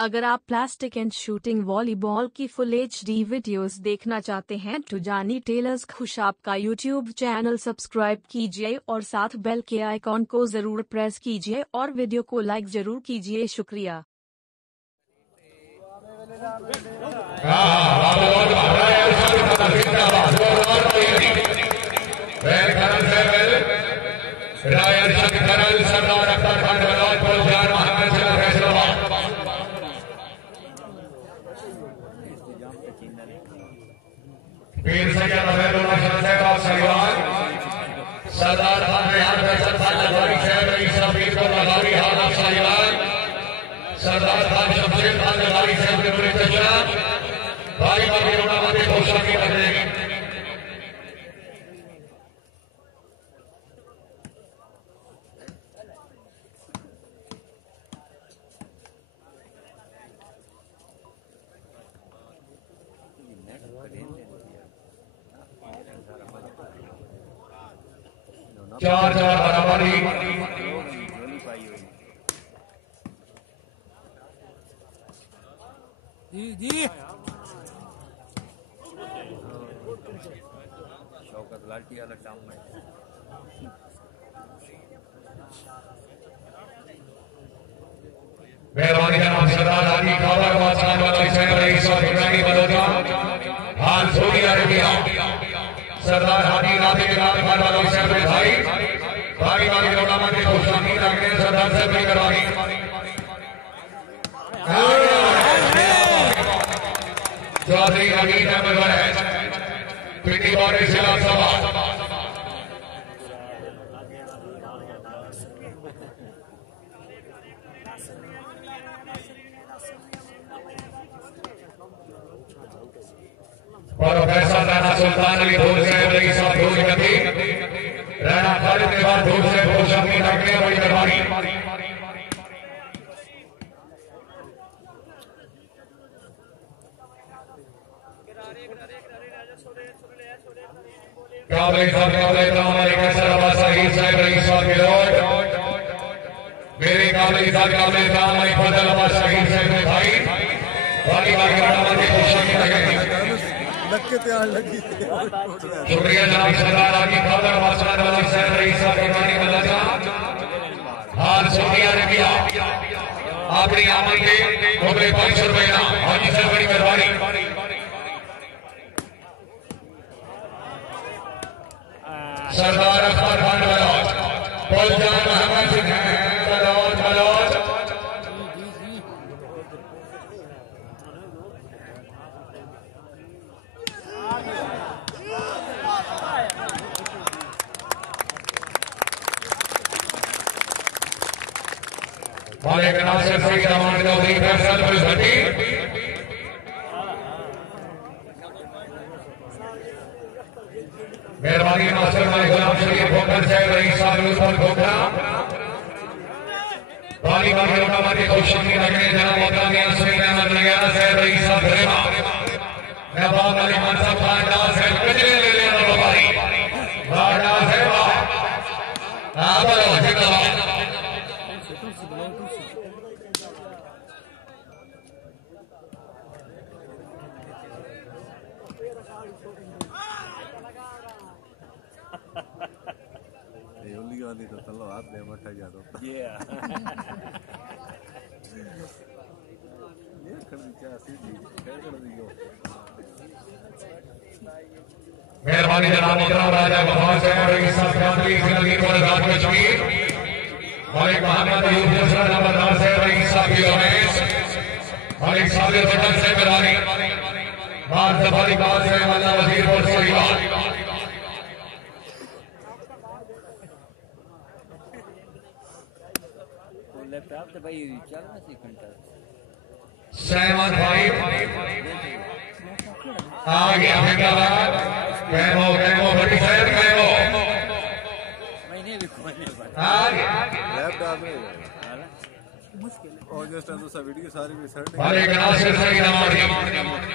अगर आप plastic and shooting volleyball की फुल HD वीडियोस देखना चाहते हैं तो जानी टेलर्स खुशाब का YouTube चैनल सब्सक्राइब कीजिए और साथ बेल के आइकॉन को जरूर प्रेस कीजिए और वीडियो को लाइक जरूर कीजिए। शुक्रिया। सरदार खान रेहान फैसल खान लखारी शहर रईस हफीज को लखारी हाल अफसाईवान सरदार खान शमशेर खान लखारी शहर के बड़े चचा भाई बाकी रोना मत कोशा की लगेगी चार बराबरी शौकत लाठी वाला काम में मेहरबानी जनाब सरदार हाजी खाबर वासान वाला शहर रईस और इब्राहिम बलोचा हाल सऊदी अरेबिया सरदार हाजी नाते खान वाला शहर में भाई भाई वाली रोनामा के खुशामी रखने सरदार से बड़ी करवानी चौधरी अमीन अहमद वैद पिंडी बारे जिला सभा प्रोफेसर राणा सुल्तान अली धूल साहब रईस और धूल गति राणा खालिद के बाद धूल से खुशामी रखने बड़ी करवानी काबले शहीद साहब रईस और गिरोड मेरे काबले फजल अब्बास शहीद साहब में भाई बाकी शुक्रिया जनाब सरदार आगे खबर वासान वाला शहर रईस और इब्राहिम बलोचा हाल सऊदी अरेबिया अपनी आमद के मुगले 500 रुपए इनाम हाजी से बड़ी मेहरबानी सरदार अख्तर खान बलोच फौजदार मोहम्मद सिंह बलोच मालिक नासिर सिंह रमान चौधरी फैसल भट्टी मेहरबानी नासिर भाई गुलाम शरीफ खोखर साहब रईस और खोखरा बाली बाली रोनामा के खुशामी रखने जनाब मोहतरम मियां सईद अहमद नगैरा साहब रईस और भरेमा नवाब अली मनसब खान डाल साहब कजरे ले लेना बाबारी वाह डाल साहब वाह बोलो जिंदाबाद मेहरबानी जनाब मोहतरम राजा बहार साहब रईस साहब कांदली जिंदगी और आजाद कश्मीर मालिक मोहम्मद अयूब दूसरा नंबरदार साहब रईस साहब की रमेश मालिक साबिर पटल साहब रानी बार सफारी बात साहब अल्लाह वजीर और सहीवाल लैपटॉप तो भाई चलना सी घंटा सहमत भाई आ गया हैदराबाद कैमो बड़ी साहब कैमो मैंने भी खोलने आ गया लैपटॉप में मुश्किल और जस्ट दूसरा वीडियो सारी भी सर्ट मालिक नासिर सही नमाज़ी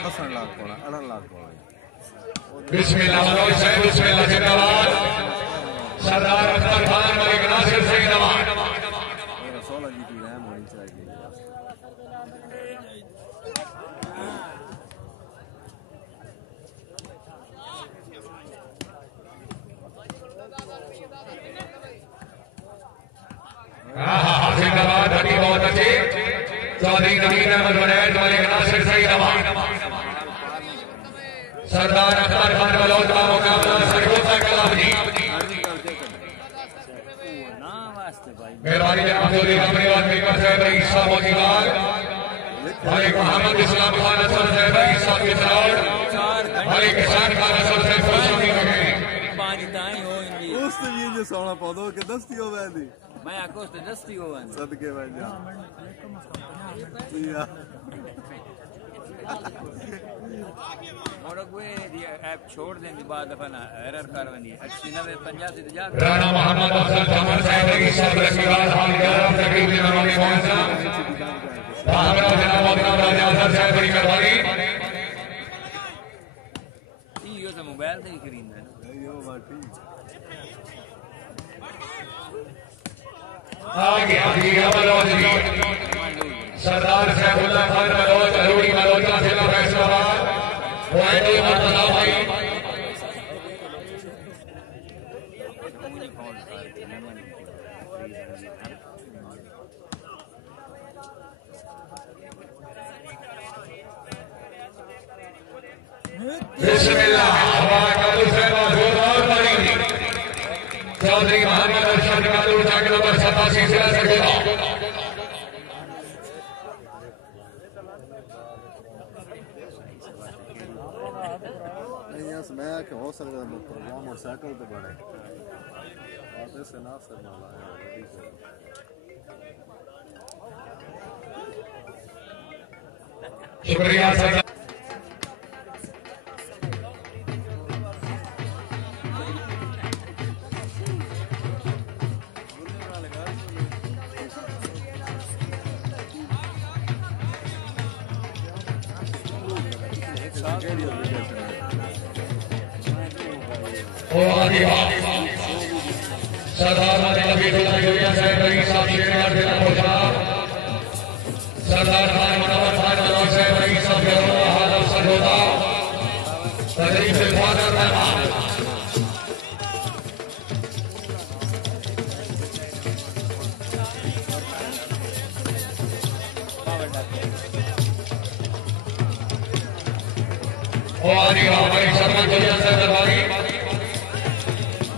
हसन लाख पड़ा अड़न लाख पड़ा बिस्मिल्लाह मनोज साहब बिस्मिल्लाह जिंदाबाद सरदार अख्तर खान मालिक नासिर सही नमाज़ 16 GB रैम होनी चाहिए चौधरी नवीन अहमद वनैद मलिक नासिर सईद अमान सरदार अख्तर खान बलौद का मुकाबला सरगोजा कलाम जी मेहरबानी जनाब चौधरी अमरीवाल मेकर साहब रईस साहब मोतीबाग मलिक मोहम्मद इस्लाम खान असर साहब रईस साहब के चौड़ मलिक किसान खान असर साहब फौजी वगैरह उस ये जो सोना पौधों के दस्ती हो वैदी मैं आकोस तो दस्ती हो वन सदके वैदी मोड़ा कोई ऐप छोड़ दें दी बाद अपना एरर करवानी 89 से जा राणा मोहम्मद अफजल जमान साहब रईस साहब रसीवाल हाल ग्यारह तकरीब में मेहरबानी पहुंचा हमरा जनाब मोहम्मद राजा अफजल साहब बड़ी मेहरबानी ये तो मोबाइल से ही खरीदना है यो बात ठीक आगे आगे बलौद जी सरदार साहबुल्लाह खान बलौद अरूड़ी बलौद का जिला फैसलाबाद वाहिद मुर्तजा भाई बिस्मिल्लाह चौधरी मोहम्मद अरशद कालू जाग नंबर 87 से सरगोजा नहीं मैं कि हो सकता है प्रोग्राम मोटरसाइकिल तो बड़े आप से ना सर ना शुक्रिया सर सरदार सरदार खान मनोहर खान बलौद साहब रईस साहब हाल अफसर होता तकरीब से फादर मेहमान हमारी सरदार दुनिया से दरबारी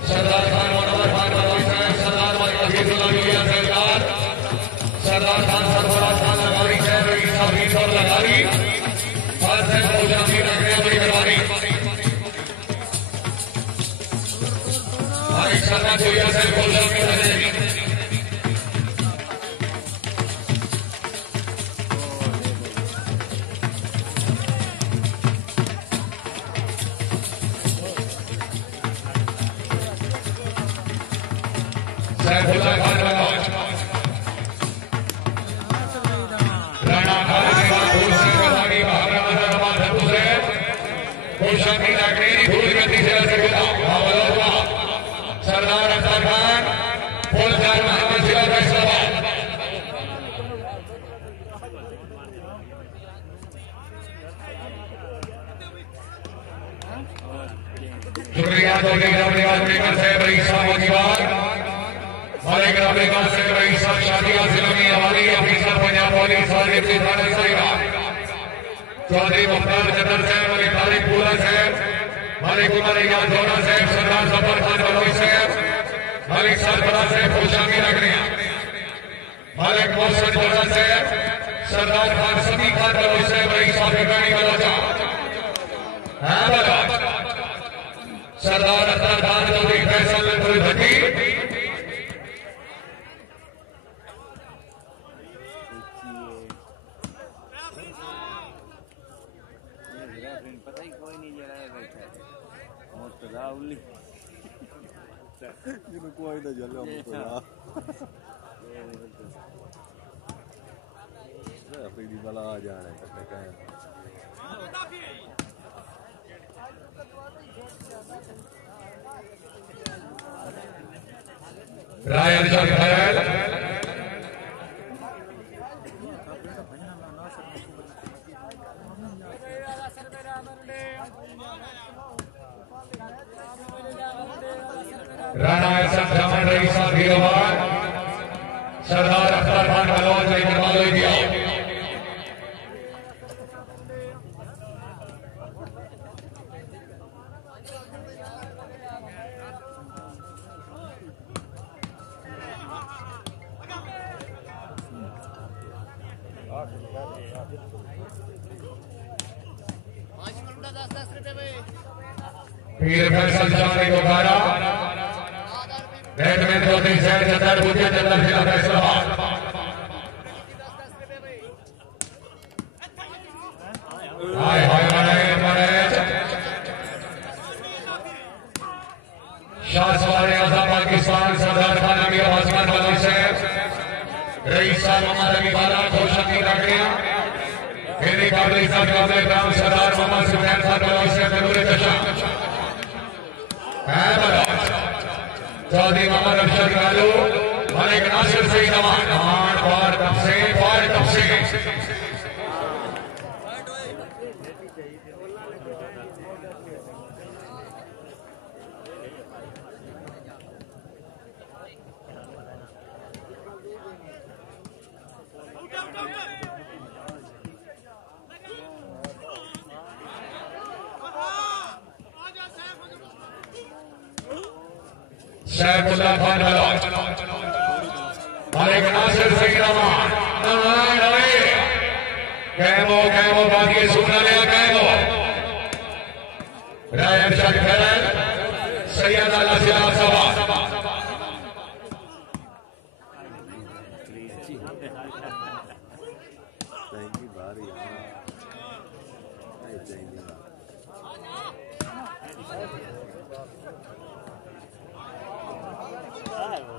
सरदार खान मनोहर खान बलौद साहब सरदार सरदार सरदार खान सरफराज खान लगारी साहब रईस साहब और लगारी खान साहब फौजानी रखने बड़ी मेहरबानी हमारी सरदार दुनिया साहब फौजानी रखने सैफुल्लाह खान बलौद राणा खान फूल से मेहरबानी बहाना रहमान धब्बू से खुशानी नागरी फूल गति से सरगोजा बलौद का सरदार अख्तर खान फूल खान मोहम्मद जिला फैसलाबाद शुक्रिया चौधरी अमरीवाल मेकर साहब रईस साहब मोतीबाग मलिक अमरीवाल साहब रईस साहब शादिया जिला में हमारी ऑफिसर पंजाब पुलिस वाले के थाने साहिबा चौधरी मुख्तार जदर साहब मलिक खालिद पूरा साहब मलिक उमर इयाद जोड़ा साहब सरदार जफर खान बलौद साहब मलिक सरफराज साहब खुशानी रखनिया मलिक मोहसिन जोड़ा साहब सरदार खान सदी खान बलौद साहब रईस साहब गाड़ी बलौदा हाँ बलौद सरदार अख्तर खान चौधरी फैसल नंदुल भट्टी पता ही कोई नहीं जरा है बैठा है मुर्तजा उल्ली ये कोई ना जल अफरीदी वाला आ जाने कटे कहे रायल जग खैर राणा एहसन जमान रईस साहब हीरोवार सरदार अख्तर खान बलौद ने करवा दिया पीर फैसल जाने को गारा नेट में 2-3 सेट जतर बुझे जतर जिला फैसलाबाद हाय हाय मरे शाह सवारे आज़ाद पाकिस्तान सरदार खान अमीर आसमान वालों से रईस साहब मोहम्मद अली वाला घोषणा की रखियां मेरे काबिल इज्जत काबिल इकराम सरदार मोहम्मद सुफैन खान वालों से जरूर दशा है बलोच चौधरी मोहम्मद अफशर कालू मलिक नासिर सईद अमान और तब से सैफुल्लाह खान बलोच मलिक नासिर सईद अमान कैमो बाकी सुनना लिया कैमो राय अरशद खैर सैयद अला सिला सभा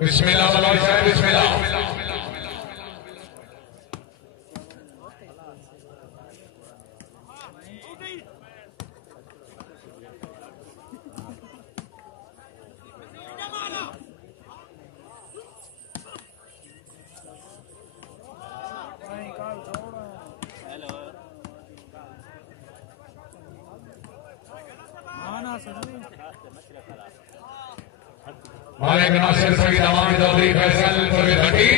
बिस्मिल्लाह बलोच साहब बिस्मिल्लाह मलिक नासिर सईद अमान चौधरी फैसल घटी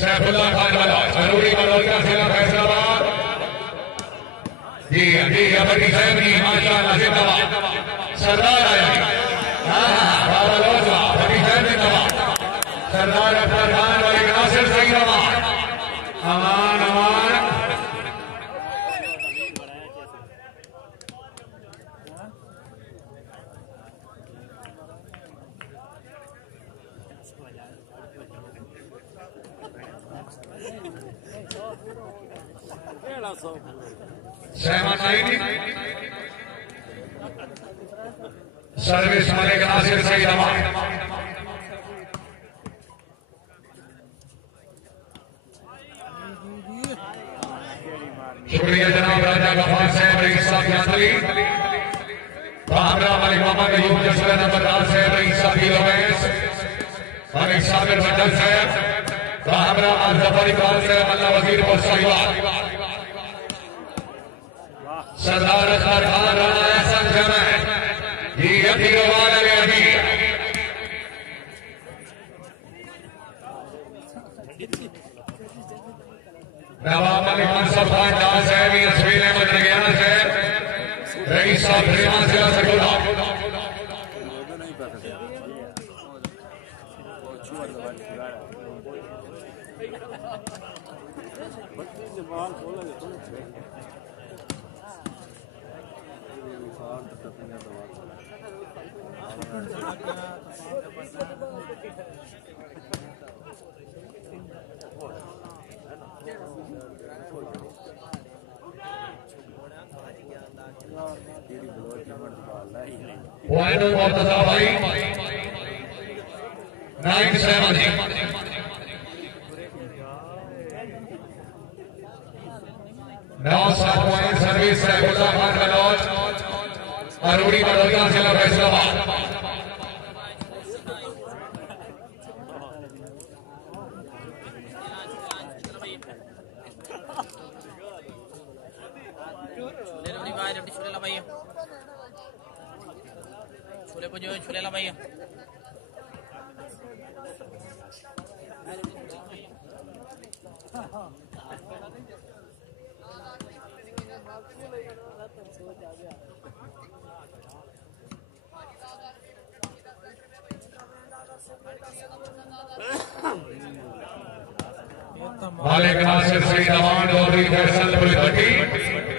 सैफुल्लाह खान बलोच जरूरी बलोचा जिला फैसलाबाद जी अबरी साहब जी माशाअल्लाह जिंदाबाद सरदार आया बाबा लोचा अबरी साहब जिंदाबाद सरदार अख्तर खान मलिक नासिर सईद अमान सर्विस मलिक नासिर सईद अमान शुक्रिया जनाब राजा गफार साहब रईस साहब यात्री बाबरा मलिक मोहम्मद अयूब जसरा नंबरदार साहब रईस साहब की रमेश मलिक साबिर मंडल साहब बाबरा अजफर इकबाल साहब अल्लाह वजीर और साहिबान सरदार अख्तर खान राणा एहसन जमा जी अमीर वाले अमीर नवाब मलिक मनसब खान दास साहब असवीर अहमद रगियाना साहब रईस साहब रियान जिला सकोला पॉइंट मुर्तजा भाई 9-7 जी नौ 7 पॉइंट सर्विस सैफुल्लाह खान बलोच अरूरी बड़ौदा जिला फैसलाबाद छुले ला भैया मालिक नासिर सईद अमान डोबरी फैसल पुलिस भट्टी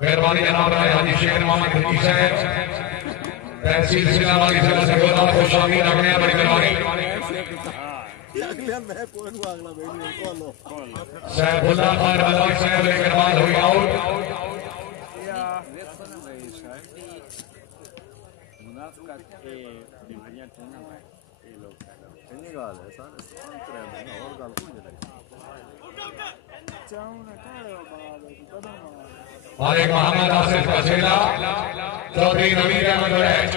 मेहरबानी जनाब राय हाजी शेख मोहम्मद खलील साहब तहसील सिलावाली जिला सरगोदा खुशामी रखने बड़ी मेहरबानी सैफुल्लाह खान बलवाई साहब लेकर बात हुई आउट मालिक मोहम्मद आसिफ कसेला चौधरी नवीर अहमद वैद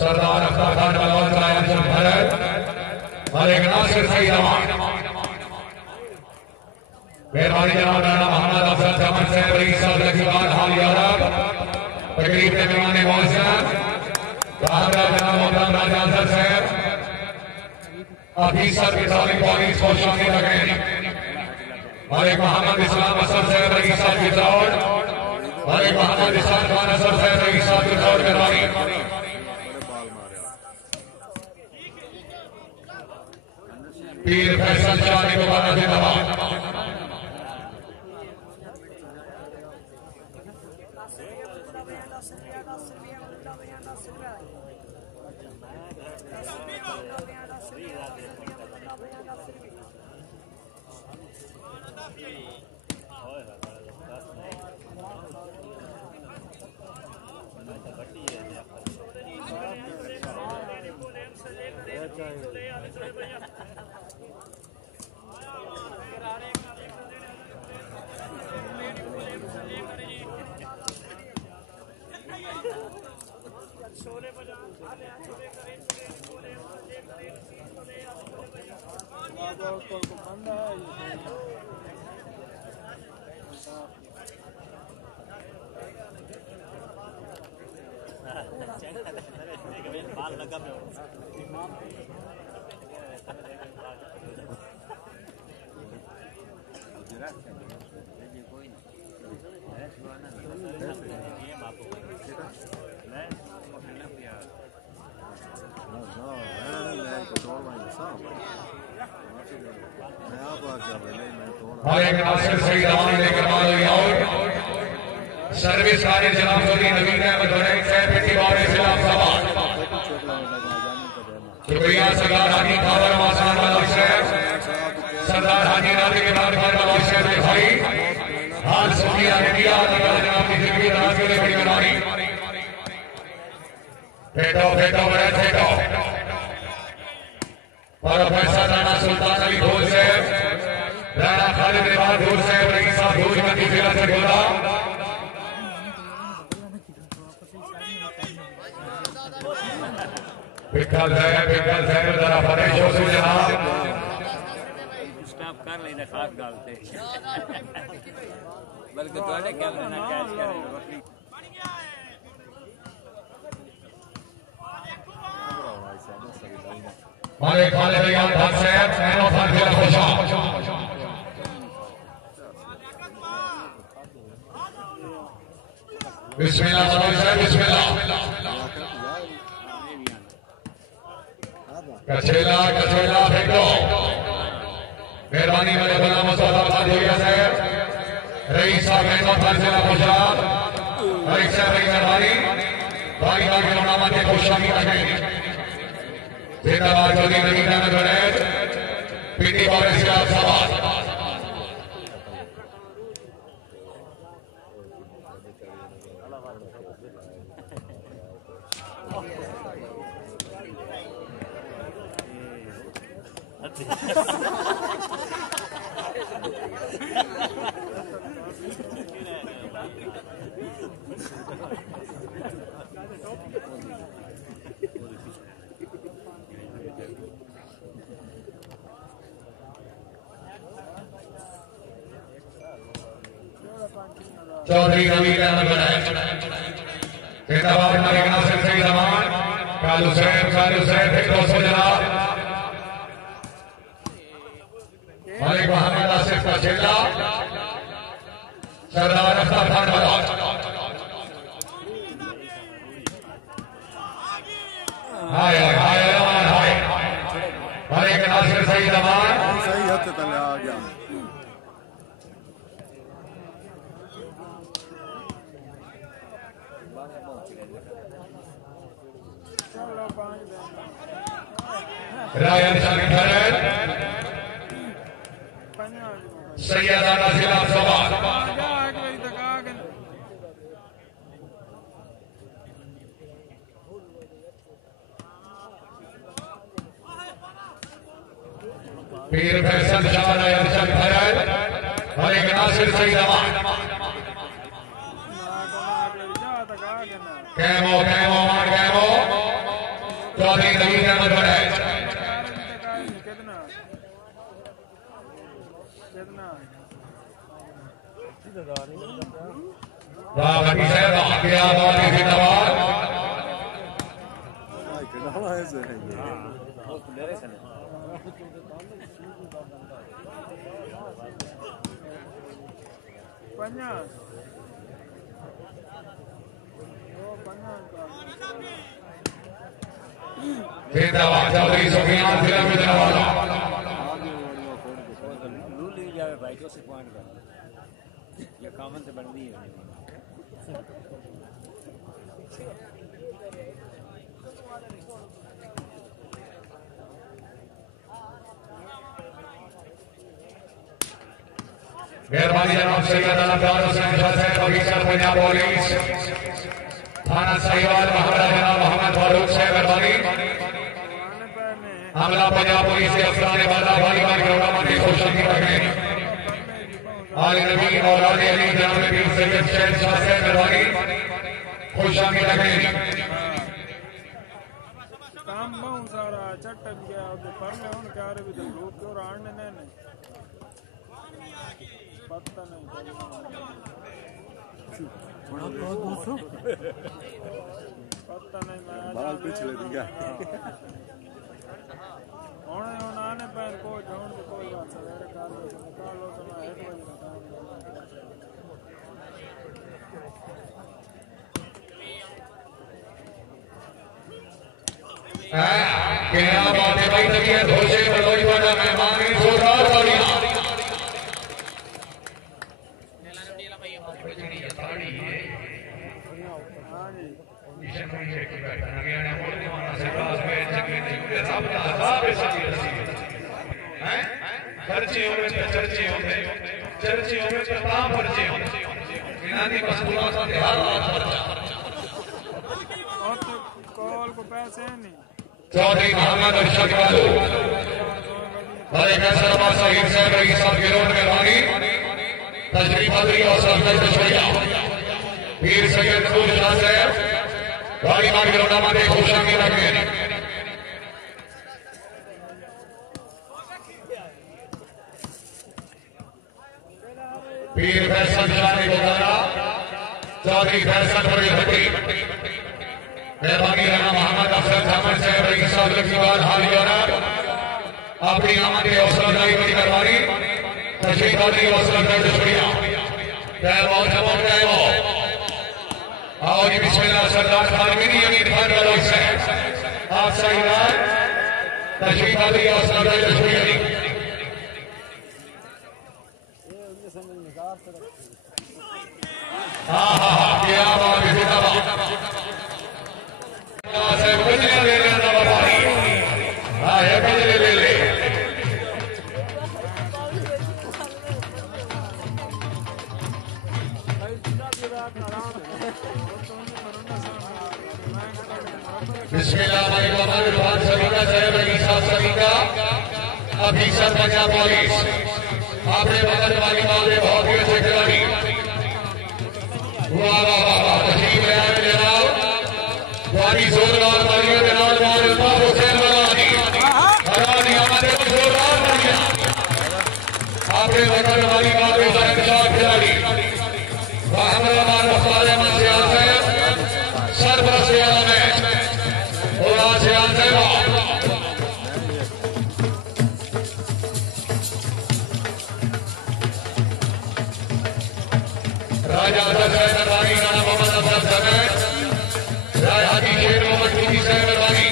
सरदार अख्तर खान बलवान रायन भरत मालिक नासिर सईद अमान मेहरबानी जनाब राणा मोहम्मद अफजल जमान साहब रईस साहब लखीबाद हाल यारब तकरीब में मेहमान मौजूद राहबर जनाब मोहतरम राजा अफजल साहब ऑफिसर की तालीम पुलिस को शामिल रखें मालिक मोहम्मद इस्लाम असद साहब रईस साहब की दौड़ मालिक मोहम्मद इस्लाम खान असद साहब रईस साहब की दौड़ करवाई पीर फैसल शाह को बात जिंदाबाद मालिक नासिर सईद अमान लेकर बात हुई आउट सर्विस कार्य जनाब चौधरी नवीर अहमद वैद साहब पिटी बारे खिलाफ सवाल शुक्रिया सरदार हाजी खावर मासान बलवाई साहब सरदार हाजी नादी के बाद खान बलवाई साहब ने भाई हाल शुक्रिया इंडिया जनाब की जिंदगी राज के लिए बड़ी मेहरबानी फेटो फेटो बड़े फेटो प्रोफेसर राणा सुल्तान अली घोष साहब राणा खालिद रिवाज घोष साहब रईस साहब घोष मंत्री जिला सरगोदा पिक्कल साहब जरा फतेह शो से जनाब स्टॉप कर लेना खास गालते बल्कि तुम्हारे कैमरे ना कैच करेंगे मालिक खालिद रियाज खान साहब नैनो खान जिला खोशा बिस्मिल्लाह बलवाई साहब बिस्मिल्लाह कचेला कचेला फेंको मेहरबानी वाले गुलाम मुस्तफा खादिया साहब रईस साहब अहमद खान जिला खुशाब रईस साहब की मेहरबानी बारी बार के नाम के खुशामी रखेंगे जिंदाबाद चौधरी नवीन अहमद गणेश पीटी बाबा से आप सवाल चौधरी नवीन अहमद गणेश जिंदाबाद मलिक नासिर सही जमान कालू सैफ फिर 200 जनाब मलिक मोहम्मद आसिफ का चेला सरदार अख्तर खान बलौर हाय मलिक नासिर सही जमान सही हद तले आ गया रायन शंकर सैयदाना जिला सवाल पीर फैसल शाह रायन शंकर मलिक नासिर सही जमान कैमो चौधरी नवीन अहमद गणेश बाबी साहब क्या बात है जिंदाबाद कितना है से बहुत डरे से पन्ना जिंदाबाद चौधरी सुफियान जिला गुजरावाला लूल ले जावे भाई को से पॉइंट कर या कॉमन से बनती है मेहरबानी जनाब सैयद अलादार हुसैन शाह साहब ऑफिसर पंजाब पुलिस थाना साहिवाल महाराजा जनाब मोहम्मद फारूक साहब मेहरबानी हमला पंजाब पुलिस के अफसरान बाला भाई भाई ग्राउंड में खुशी रखें आले नबी और आले अली जनाब पीर सैयद शहर शाह साहब मेहरबानी खुशामी रखें काम बहुत सारा चटक गया और पर ले उन क्या रे भी लोग क्यों राणने ने पता नहीं पता नहीं मैं बाल पिछले दिया होने आने पर को जोन को कोई बात सवेरे काल को निकाल लो तो मैं 1 बजे क्या बात है भाई तबीयत होशे बलोई वाला मेहमान जोरदार तालियां चर्चे होवे तो तां परचे होंदे इन्हां दी मसला सा हर रात परचा और तो कॉल को पैसे नहीं चौधरी मोहम्मद अरशद वालो बड़े फैसला शहीद साहब रईस साहब की रोड मेहरबानी तशरीफ हाजिरी और सफदर तशरिया पीर सैयद नूर शाह साहब गाड़ी मार के रोड में खुशामी रखें पीर फैसल शाह ने बताया चौधरी फैसल पर भट्टी मेहरबानी राणा मोहम्मद अफजल अहमद साहब रईस साहब की बात हालिया अपनी आमद के हौसला अफजाई की मेहरबानी तशरीफ हाजिरी और सफदर तशरिया आओ जी बिस्मिल्लाह सरदार खानवीनी अमीर खान बलोच साहब आप सही तशरीफ हाजिरी और सफदर तशरिया क्या बात है से बजने ले लेना भाई हां ये बजने ले ले बिस्मिल्लाहिर्रहमानिर्रहीम सलीका साहब ईसा सलीका अफीसर पंजाब पुलिस आपने बगल वाली बात में बहुत ही अच्छे खिलाड़ी वाह वाह वाह वाह तशरीफ ले आए जनाब वाली जोरदार तालियों के नाल मारूफा हुसैन मलानी हरा दिया हमारे जोरदार तालियां आपने बगल वाली बात में शानदार खिलाड़ी रहमान मुख्तार अहमद सियाल साहब सरबराह आलम है और आज सियाल साहब राजा अफजल साहब नरवानी राणा मोहम्मद अफजल साहब राय हाजी शेर मोहम्मद टूटी साहब नरवानी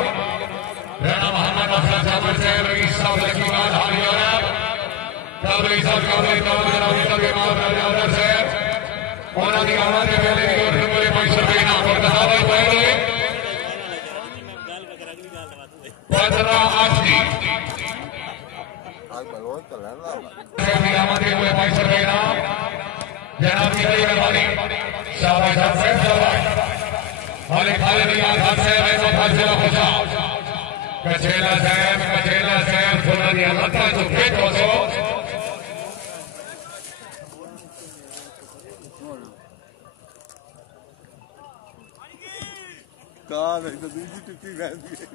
राणा मोहम्मद अफजल साहब साहब रईस साहब लकी बात हाल जनाब काबले साहब काबले जनाब तबे माफ राजा अफजल साहब ਉਹਨਾਂ ਦੀ ਆਵਾਜ਼ ਦੇ ਵੇਲੇ ਦੀ ਉਹ ਮੇਰੇ ਪੈਸੇ ਦੇ ਨਾ ਪਰ ਦਹਾਵਾ ਪਏ ਪਤਰਾ ਆਜੀ आज भगवान तो लड़ना ਦੀ ਆਵਾਜ਼ ਦੇ ਵੇਲੇ ਪੈਸੇ ਦੇ ਨਾ जनाब की कई मेहरबानी शाबाश साहब शाबाश मालिक खालिद यार खान साहब ऐसा फैसला पहुंचा कचेला साहब फुला दी अमरता तो फिट हो सो कार है तो दूसरी टुकड़ी रहती है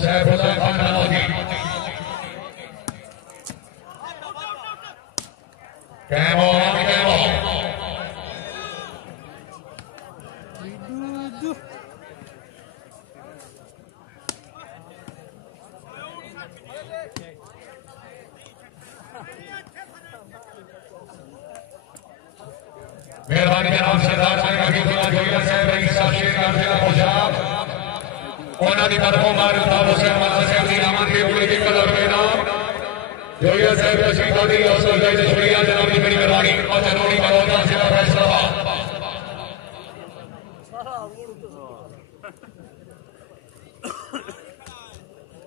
सैफुल्लाह खान नवाजी कैमो मेहरबानी जनाब सरदार साहब हकीमुल्लाह जोगिया साहब रईस साहब शेर का जिला पंजाब ਉਹਨਾਂ ਦੀ ਤਰਫੋਂ ਮਾਰੂਫਾ ਹੁਸੈਨ ਮੱਲਾ ਸਾਹਿਬ ਦੀ ਆਮਦ के पूरे के कलर में नाम जोगिया साहब तशरीफ लाती हौसला अफजाई से शुक्रिया जनाब की बड़ी मेहरबानी और जनोड़ी मलौदा जिला फैसलाबाद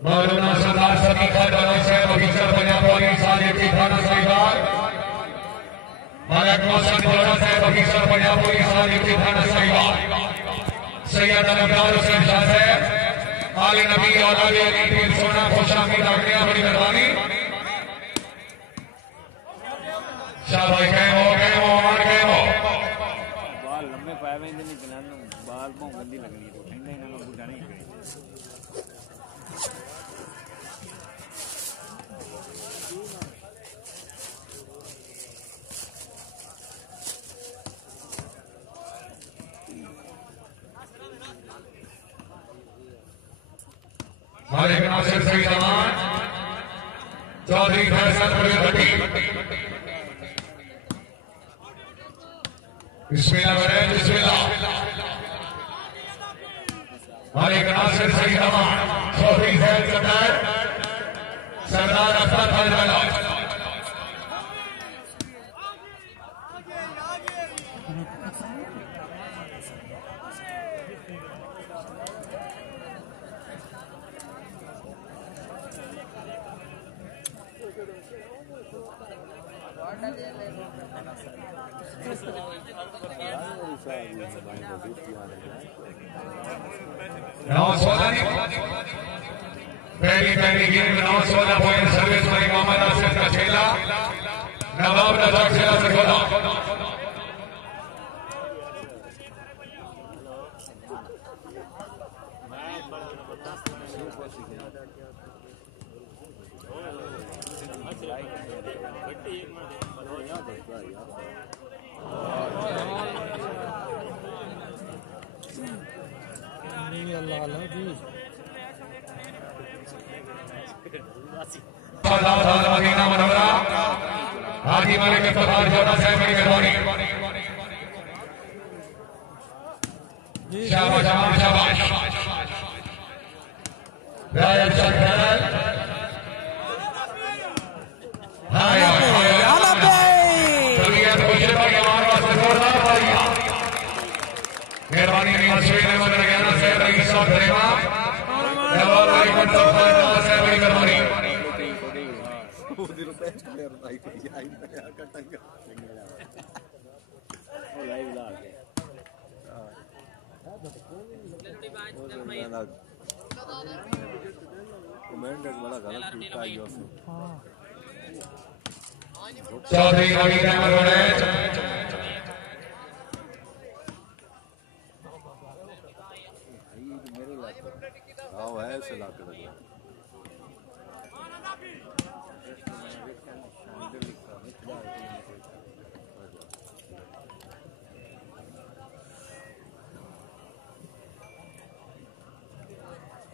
मौलाना सरदार सदीका दलाल साहब अफीसर पंजाब पुलिस साजिद की थाना साहिबाल मलक मोहसिन बोरा साहब अफीसर पंजाब पुलिस साजिद की थाना साहिबाल सैयद अनवरार हुसैन शाह साहब आले नबी औलाद अली दिल सोना खुशामदीद आखिया बड़ी मेहरबानी शाबाश गए हो बाल लंबे पाए हुए नहीं चलाने बाल बहुत गंदी लगनी है तो ठंडे ना बुझा नहीं है मालिक नासिर सईद अमान चौधरी फैसल भट्टी बिस्मिल्लाह मालिक नासिर सईद अमान चौधरी फैसल सरदार अख्तर फजल पहली गेम 9-16 पॉइंट सर्विस में मोहम्मद आसिफ का खेला नवाब रजाक खेला सरगोदा बड़ी मदीना मनोरा हाजी मालिक इफ्तिखार जोड़ा साहब की मेहरबानी शाबाश शाबाश राय चक्कर हाय हाय तबीयत खुश भाई हमारे वास्ते जोरदार तालियां मेहरबानी मशहूर मदन ज्ञान से रईस साहब धरेवा जवाब भाई कंट्रोल से बड़ी मेहरबानी चौधरी नवीन अहमद वड़ैच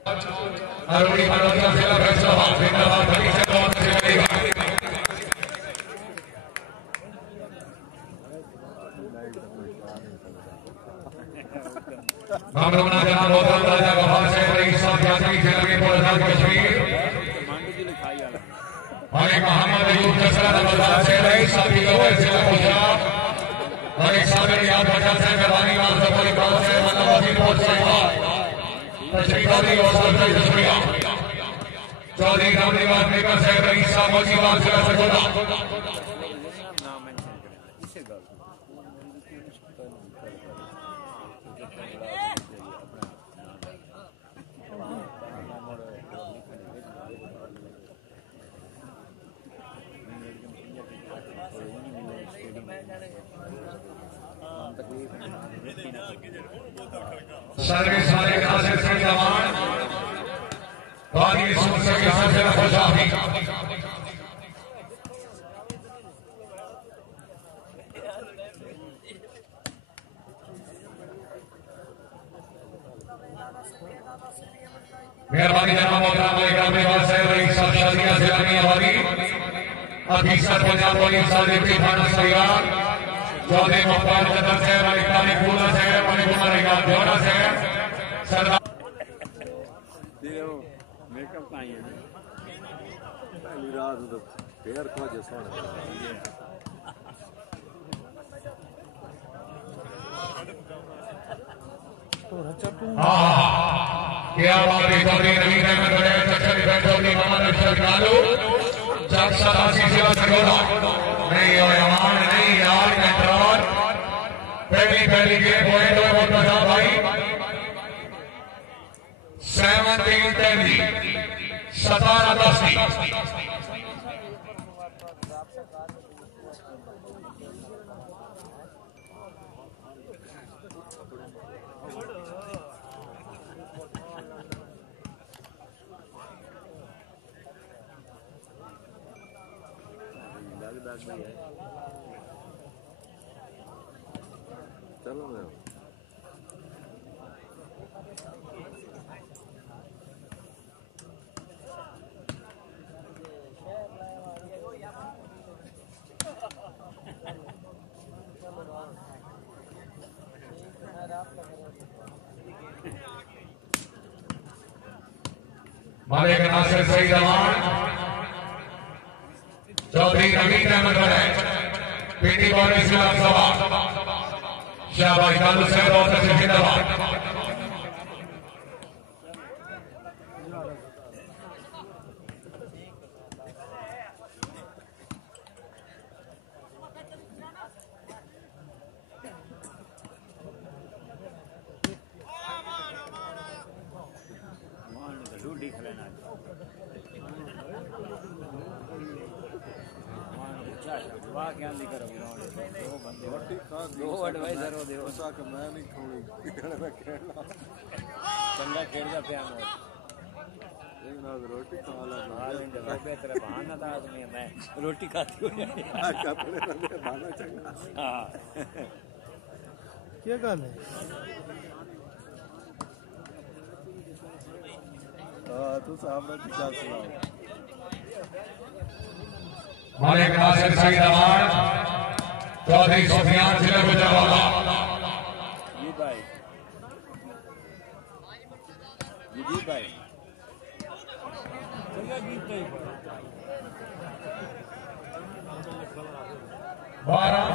अरुणी मनोजिया जिला फैसलाबाद जिंदाबाद घड़ी से बहुत अच्छी लगेगा मामलोना जनाब मोहतरम राजा गफार साहब रईस साहब यात्री जिला के प्रधान कश्मीर और एक मोहम्मद अयूब जसरा नवाब से रईस साहब की गवाह जिला गुजरात और एक सागर याद बचा से मेहरबानी मानसा पुलिस गांव से मतलब वजीर पोस्ट साहिब तशरीफाती और सरदार तशरीफा चौधरी रामनिवास निकर साहब रईस साहब मोजीबाद जिला सकोदा सर्विस वाले नासिर सिंह जवान वादी सुनसे के सबसे खुशाफी मेहरबानी जनाब मोहतरम मलिक निवास साहब रईस साहब शादिया जिला की आबादी अफीसर पंजाब पुलिस डिप्टी थाना सरियार चौधरी मुख्तार चंदन साहब मलिक तालिक फूला साहब मलिक उमर इकबाल जोड़ा साहब सरदार मेकअप का ही है पहली रात तो फेयर को जैसा क्या बात है चौधरी नवीन अहमद वड़ैच चक्कर इवेंट चौधरी मोहम्मद अफजल कालू जब सतासी जिला सकोदा नहीं हो अमान नहीं यार कंट्रोल पहली गेम पॉइंट है बहुत मजा भाई 17-10 17-10 चलो मैं मालिक नासिर सईद जवान चौधरी नवीन अहमद वड़ैच पीटी बॉडी जिला सभा शाबाश कालू साहब बहुत अच्छे जिंदाबाद ढूंढी खलेना वाह क्या नहीं करोगे दो बंदे रोटी खा दो एडवाइजर हो दे उसा के मैं नहीं थोड़ी मैं खेलना चंगा खेलदा पे हम ये ना रोटी खा ला हालेंगे बेहतर बहाना था आदमी मैं रोटी खाती हूं कपड़े में बहाना चंगा हां क्या गल है हां तू सामने क्या सुनाओ मालिक नासिर सईद अमान चौधरी सुफियान जिला गुजरावाला ये भाई बारह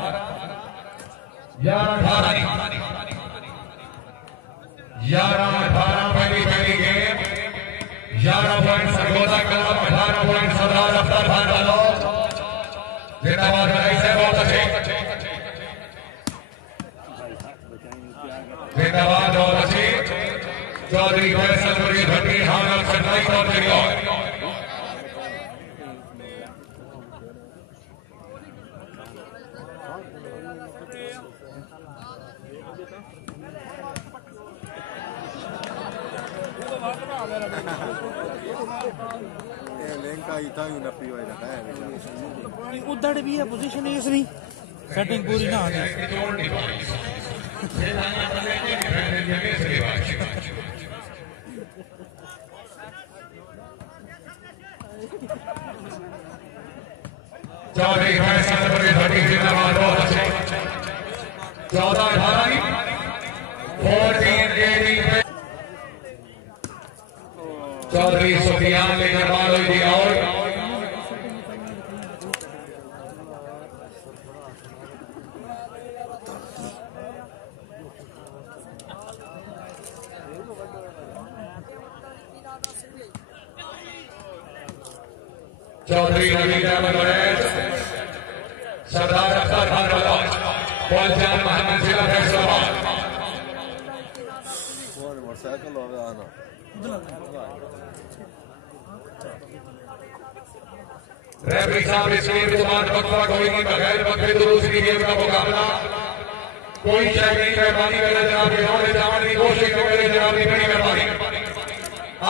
11-18 पहली game 11 point Sargodha club 18 point Sardar Aftar Khan वालों जिंदाबाद लड़ाई से बहुत अच्छे जिंदाबाद बहुत अच्छी चौधरी फैसल बड़ी घटी हानल सटाई और जगह लेंका ही था ना पी वाला है उधर भी है पोजीशन है इसकी सेटिंग पूरी ना आ गई चौधरी फैसल बड़ी घटी जिंदाबाद बहुत अच्छे 14-18 14-18 चौधरी सुफियान लेकर बाल हुई थी और चौधरी रवि सरदार अख्तर खान पहुंचान मोहम्मद जिला फैसलाबाद मोटरसाइकिल हो गया आना रेफरी साहब इस गेम के बाद वक्फा कोई नहीं बगैर वक्फे तो दूसरी गेम का मुकाबला कोई शक नहीं मेहरबानी करे जनाब के नौने जाने की कोशिश करे जनाब की बड़ी मेहरबानी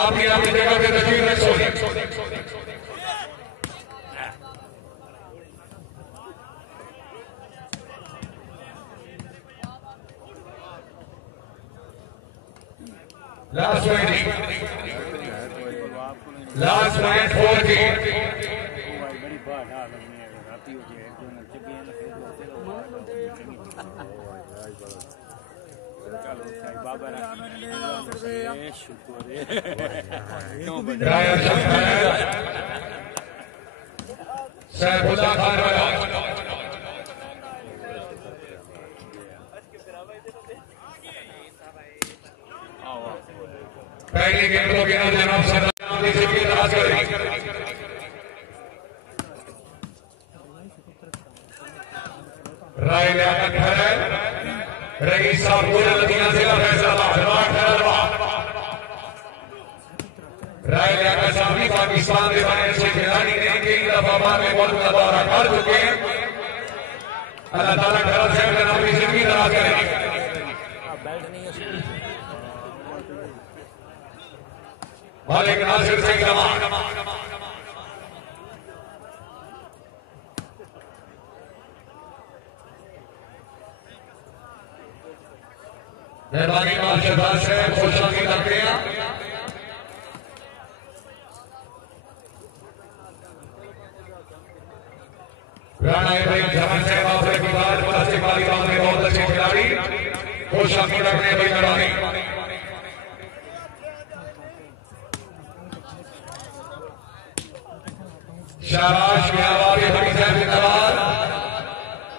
आपकी अपनी जगह पे तस्वीर रख सोचिए लास्ट पॉइंट 14 बड़ी बात आ गई है राती हो गई एक दो न चुकी है ना चलो साईं बाबा रे शुक्र राय सैफुल्लाह खान वाला पहली गेम को गिना जनाब सरदार से की तलाश करें राय लियाकत खैर रईस साहब पूरे लदीना जिला फैसलाबाद राय लियाकत साहब भी पाकिस्तान के बने से खिलाड़ी ने कई दफा बाद में मुल्क का दौरा कर चुके हैं अल्लाह ताला खैर से अपनी जिंदगी दराज करें मालिक नासिर सिंह जमान मेहरबानी माशदार से खुशहाली करते हैं राणा भाई जमान साहब आपके विवाद प्लास्टिक वाली बात में बहुत अच्छे खिलाड़ी खुशहाली रखने भाई मेहरबानी शाबाश मियावार के बड़ी साहब जिंदाबाद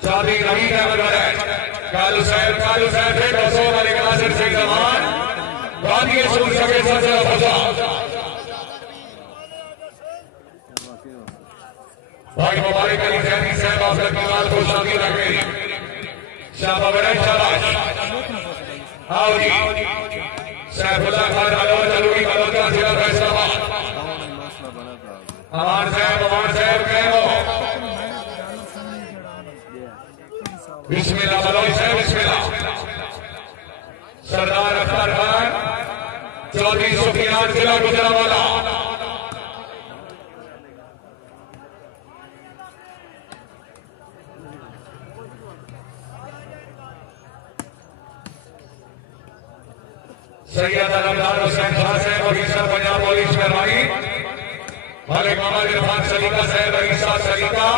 चौधरी रवि कालू साहब से दोस्तों मालिक नासिर सिंह जमान गांधी स्कूल सके सबसे फसा भाई मुबारक अली जैनी साहब आपका कमाल को शादी रख गई शाबाश आओ जी सैफुल्लाह खान अलवर जरूरी बलोचा जिला फैसलाबाद अमान साहब कह लो बिस्मिल्लाह बलोच साहब बिस्मिल्लाह सरदार अख्तर खान चौधरी सुफियान जिला गुजरावाला सैयद अलमदार हुसैन खान साहब ऑफिसर पंजाब पुलिस मेहरबानी मलिक मोहम्मद इरफान सलीका साहब रईसा सलीका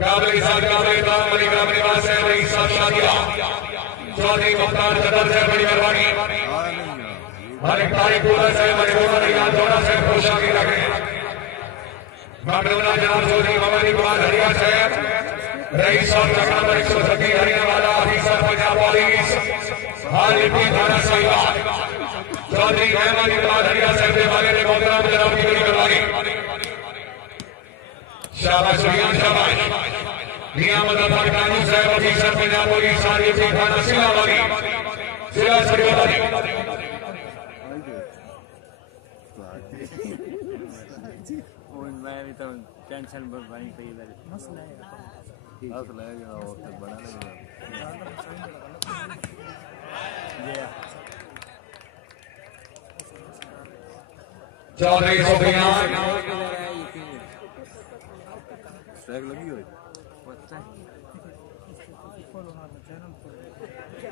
काबिल इसाद काबिल इब्राहिम मलिक राम निवास साहब रईसा शादिया चौधरी मुख्तार सदर साहब बड़ी मेहरबानी मलिक तारिक पूरा साहब मलिक मोहम्मद याद जोड़ा साहब कोशा की रखे मकरमना जनाब चौधरी मोहम्मद इकबाल हरिया साहब रईस और चक्रा नंबर 130 हरियाणा वाला ऑफिसर पंजाब पुलिस हाल ही थाना साहिबा चौधरी अहमद इकबाल हरिया साहब के वाले ने मोहतरम जनाब की बड़ी मेहरबानी शाबाश सुफियान शाबाश नियामत अफर कानून साहब ऑफिसर पंजाब पुलिस हाल ही थाना सिला वाली सिला सरिया वाली मैं भी तो टेंशन बनी पई मेरे मसला है हाथ लगेगा और तक बना लगेगा चौधरी सुफियान स्ट्राइक लगी हुई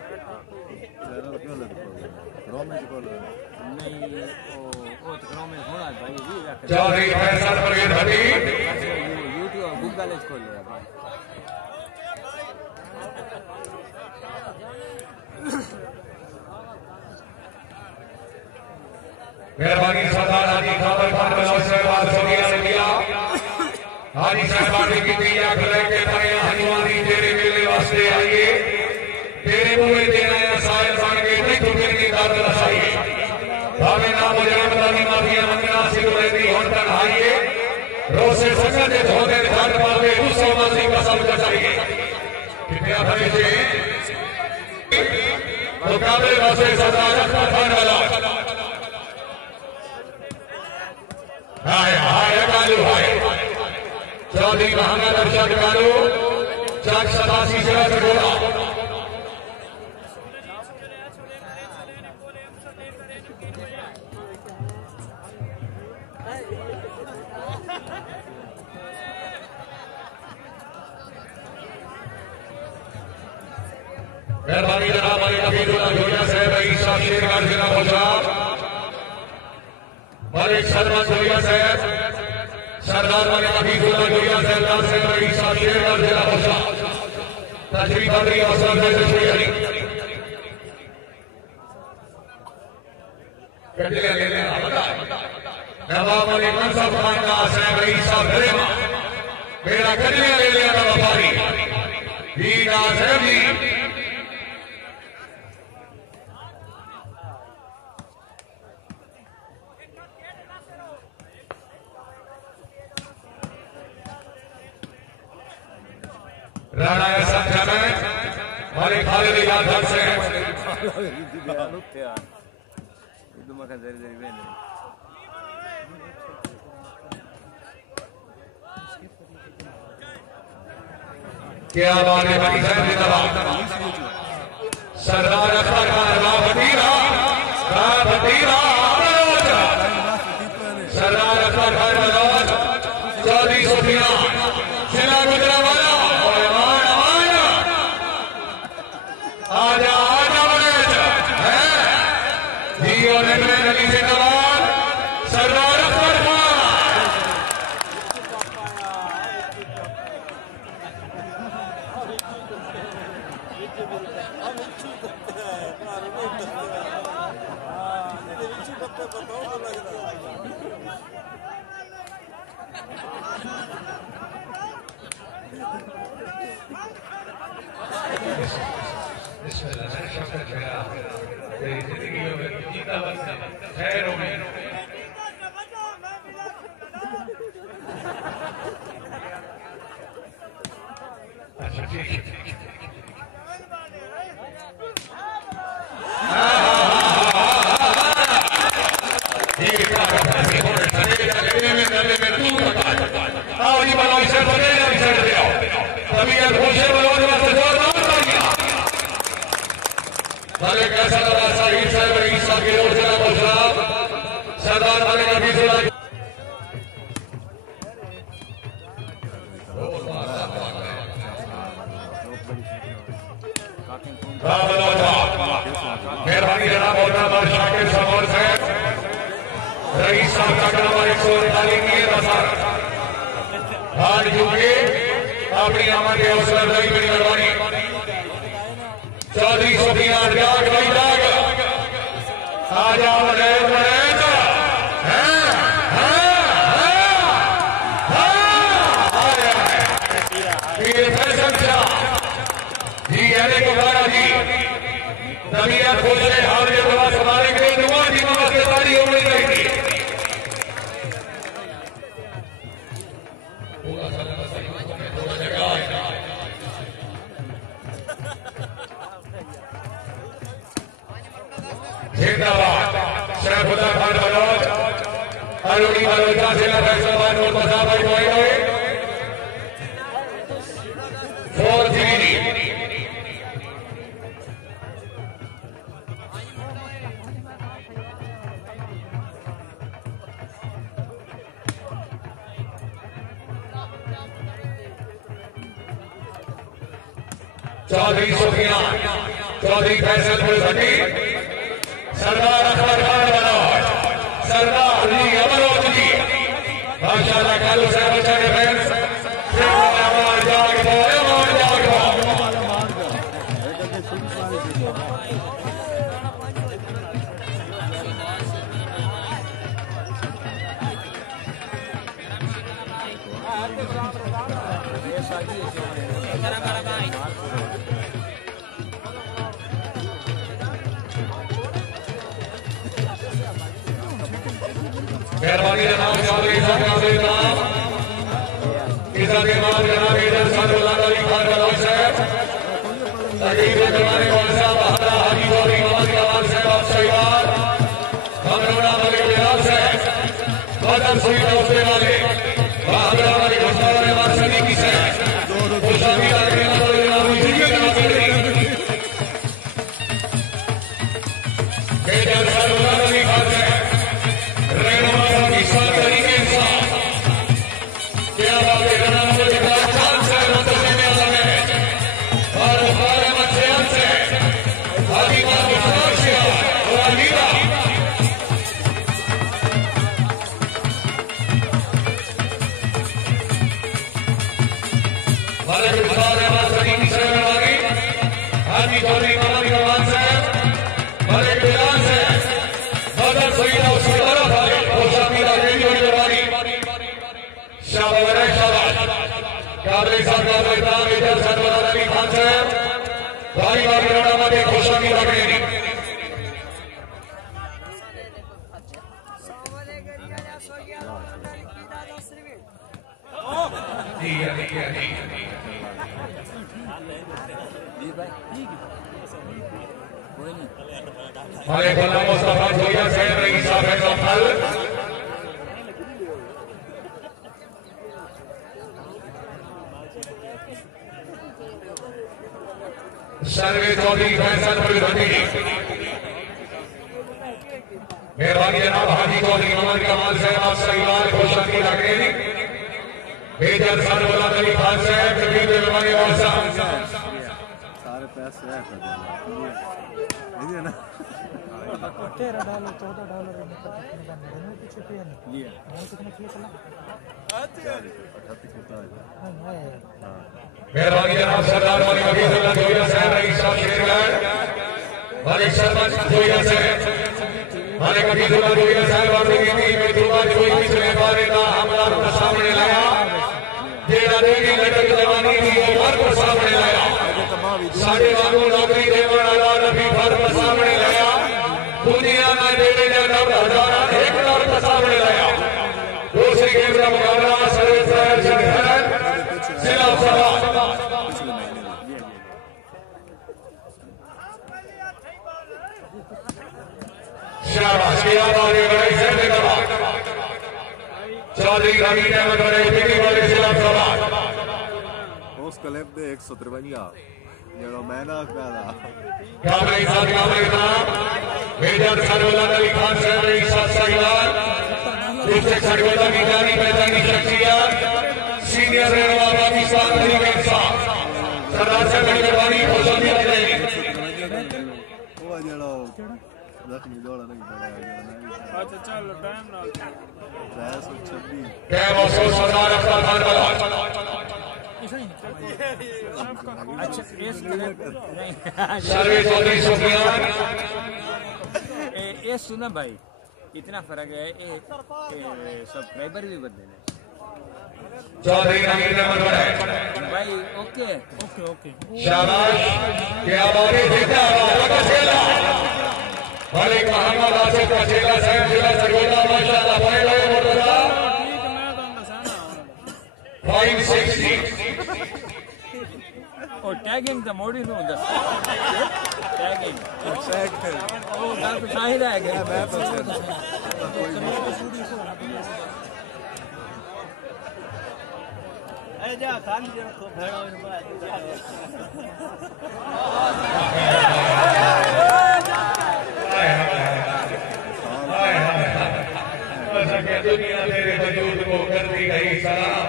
चैनल क्यों लग रहा में कॉल नहीं वो तो क्रोम में होना है भाई भी रख चौधरी फैसल परवेज भट्टी यूट्यूब और गूगल से खोल ले भाई मेहरबानी सरदार हाजी खाबर खान बलौर साहब सोनिया ने दिया हाजी साहब ने की दिया खले के परे हनुमानी तेरे मेले वास्ते आइए तेरे मुंह देना है साहिल बन के नहीं तो मेरी दर्द रसाइए भावे ना मुझे बतानी माफिया मंगना सिर रहती होन तक आइए रोसे संगत धोने घाट पावे गुस्से मासी कसम कटाइए कृपया भाई जी मुकाबले वास्ते सरदार अख्तर खान वाला हाय हाय कालू हाय चौधरी मोहम्मद अरशद कालू चाक 87 से जोड़ा मेहरबानी जनाब मलिक हफीजुल्लाह जोड़िया साहब ईसा शेरगढ़ जिला गुजरात मलिक सलमान जोड़िया साहब सरदार मलिक हफीजुल्लाह जोड़िया साहब ईसा शेरगढ़ जिला गुजरात तशरीफ बदरी अफसर जैसे शुक्रिया कटिया ले लेना नवाब मलिक मनसब खान का साहब ईसा घरेमा मेरा कटिया ले लेना व्यापारी ही ना साहब जी राणा एहसान जाने हमारे खालिद इलाज घर से itu makan dari mana क्या बात है भाई साहब जिंदाबाद सरदार अख्तर खान भतीरा सरदार अख्तर खान बलौर चौधरी सुफियान जिला गुजरात आजा आजा है जियो नगरे नली जिंदाबाद सरदार अख्तर खान अच्छा ठीक है सरदार मलिक हफीजुल्लाह मेहरबानी जनाब शाकिर समोर साहब रईस साहब का नंबर 148 की रफ्तार हार चुके अपनी आमद के हौसला अफजाई बड़ी मेहरबानी चौधरी सुफियान जाग भाई जाग आ जाओ जी तबीयत खुश है हार के बाद हमारे के दुआ की मददगारी होनी चाहिए जिंदाबाद शरफुल्ला खान बलौज अरुणी बलोचा जिला फैसलाबाद और मसाबाई मोए 4-3 चौधरी सुफियान चौधरी फैसल भट्टी सरदार अकबर खान बलौज सरदार अली अमरोज जी माशाअल्लाह कालू साहब बच्चा के फैंस मेहरबानी जनाब चौधरी साहब के नाम इज्जत के नाम जनाब इधर सदुल्लाह अली खान बलौज साहब तकरीब के जमाने वाले साहब बहारा हाजी चौधरी मोहम्मद कमाल साहब आप शहीदार हमरोना मलिक बिलाल साहब बदर सुई दोस्ते वाले बहादुर वाले घोषणा वाले बात सदीकी साहब खुशामी लगने वाले जनाब जी के नाम पे इधर सदुल्लाह अली खान साहब मुस्तफा जोया सैयद रईस साहब सर्वे चौधरी फैसल भट्टी मेहरबानी जनाब हाजी चौधरी मोहम्मद कमाल साहब आप सहीवाल खुशकी लगे बेजर सरवला अली खान साहब कबीर मेहरबानी और साहब सारे पैसे है कर देना ना 13 डॉलर 14 डॉलर पीछे पे नहीं कितने किए चला मेहरबानी जनाब सरदार वाली वकील जोया साहब रईस साहब शेरगढ़ वाले शर्मा जोया साहब वाले वकील जोया साहब और टीम में दुआ जोई पिछले बारे का हमला को सामने लाया जेड़ा देवी लटक जवानी थी वो घर को सामने लाया साढ़े वालों नौकरी देने वाला नबी घर को सामने लाया दुनिया में देने जाना हजारा एक लाख का सामने लाया दूसरी गेम का मुकाबला सर्विस जिला सभा शाबाश किया बारे बड़े से दबा चौधरी रवि अहमद बड़े पीटी वाले जिला सभा उस क्लिप दे 153 जेड़ो मैं ना कहदा कामरे साहब कामरे नाम मेजर सरवला अली खान साहब रईस साहब सहीवाल दूसरे सरवला की जानी पहचानी शख्सियत सीनियर रहनुमा पाकिस्तान तरीके साहब सरदार साहब मेहरबानी खुशामी रहेगी वो जेड़ो जख्मी दौड़ा नहीं पड़ा अच्छा चलो टाइम ना 326 क्या मौसम सरदार अख्तर खान वाला अच्छा इस नहीं सर्विस चौधरी सुफियान ये सुना भाई इतना फर्क है ये सब्सक्राइबर भी बदले हैं चौधरी नवीन अहमद है भाई ओके शाबाश क्या बात है देखा कचेला मलिक मोहम्मद आसिफ कचेला साहब जिला सरगोदा माशाल्लाह पहले लगे मुर्तजा ठीक मैं तो दसाना 560 और टैगिंग तो मोड़ी नु दस टैगिंग ओ गल तो सही रह गया मैं तो अरे जा खाली जो को भेड़ो दुनिया तेरे वजूद को करती गई सलाम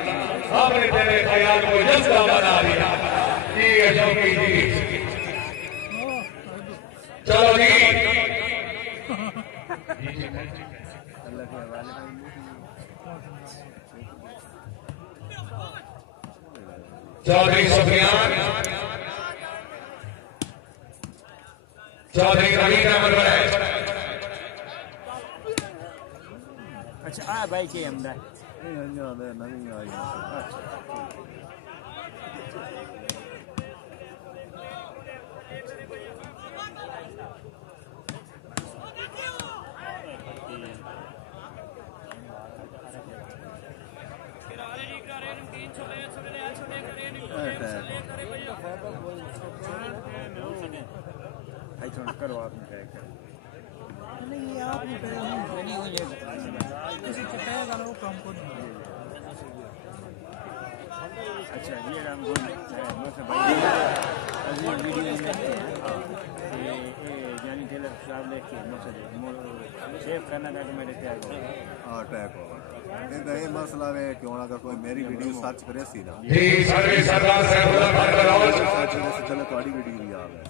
हमने तेरे ख्याल को जज्बा बना दिया जी अशोकी जी चलो जी चौधरी सुफियान चौधरी नवीन अहमद है अच्छा आ भाई के हमदा नहीं आई आई थोड़ा करो आपने क्या कर नहीं आप नहीं हो ये किसी के कहेगा ना वो काम को अच्छा ये राम बोल मतलब भाई अभी वीडियो में ये जानी टेलर साहब लेके मतलब सेव करना था कि मेरे तैयार हां अटैक होगा ये मसला है कि अगर कोई मेरी वीडियो सर्च करे सी ना जी सर्विस सरदार साहब सर्च करे से चले तुम्हारी वीडियो भी आ गई